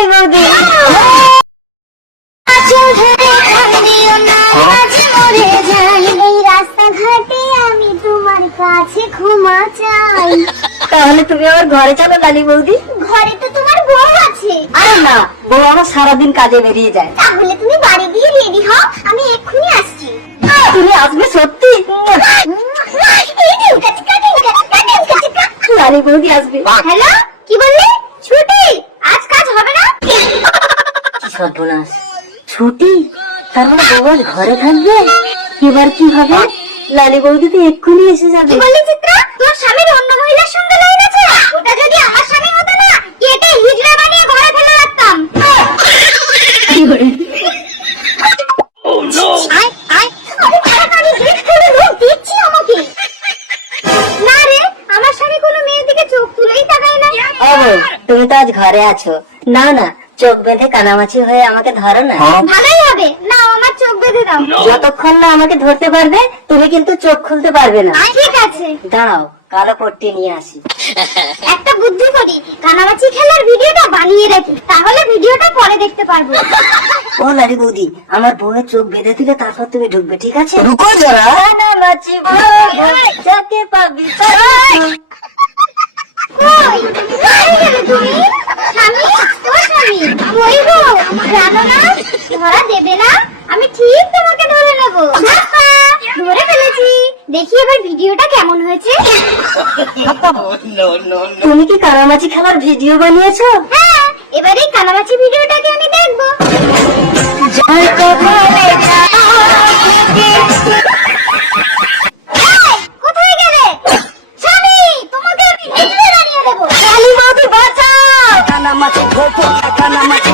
লালি বৌদি। রাস্তাঘাটে আমি তোমার কাছে ক্ষমা চাই। তাহলে তুমি আমার ঘরে চলো লালি বৌদি। ঘরে তো তোমার বউ আছে। আরে না, বউ আমার সারাদিন কাজে বেরিয়ে যায়। তাহলে তুমি বাড়ি গিয়ে রেডি হও, আমি এক্ষুনি আসছি। তুমি আসবে সত্যি? লালি বৌদি আসবে। হ্যালো, কি বললে? ছুটি? আজ কাজ হবে না? সর্বনাশ, ছুটি? তার মানে বউ আজ ঘরে থাকবে? এবার কি হবে? লালি বৌদি তো এক্ষুনি এসে যাবে। বললি চিত্রা, তোর স্বামীর অন্য মহিলার সঙ্গে লাইন আছে? ওটা যদি আমার স্বামী হতো না, কেটে হিজড়া বানিয়ে ঘরে ফেলে রাখতাম। কি করে? তুমি তো আজ ঘরে আছো, না না চোখ বেঁধে কানামাছি হয়ে আমাকে ধরো না। ভালোই হবে, না আমার চোখ বেঁধে দাও। যতক্ষণ না আমাকে ধরতে পারবে তুমি কিন্তু চোখ খুলতে পারবে না। ঠিক আছে, দাঁড়াও কালো পট্টি নিয়ে আসি। একটা বুদ্ধি করি, কানামাছি খেলার ভিডিওটা বানিয়ে রাখি, তাহলে ভিডিওটা পরে দেখতে পারবো। ও লালি বৌদি, আমার বউয়ের চোখ বেঁধে দিলে তারপর তুমি ঢুকবে, ঠিক আছে? রুকো যারা, কানামাছি যাকে পাবি আমি ঠিক তোমাকে ধরে নেবো। ধরে ফেলেছি, দেখি এবার ভিডিওটা কেমন হয়েছে। তুমি কি কানামাছি খেলার ভিডিও বানিয়েছো? হ্যাঁ, এবার এই কানামাছি ভিডিওটাকে আমি দেখবো। কোথায় গেলে? স্বামী, তোমাকে আমি ভিডিও বানিয়ে দেবো। কালী মাঝি বাঁচাও, কানামাছি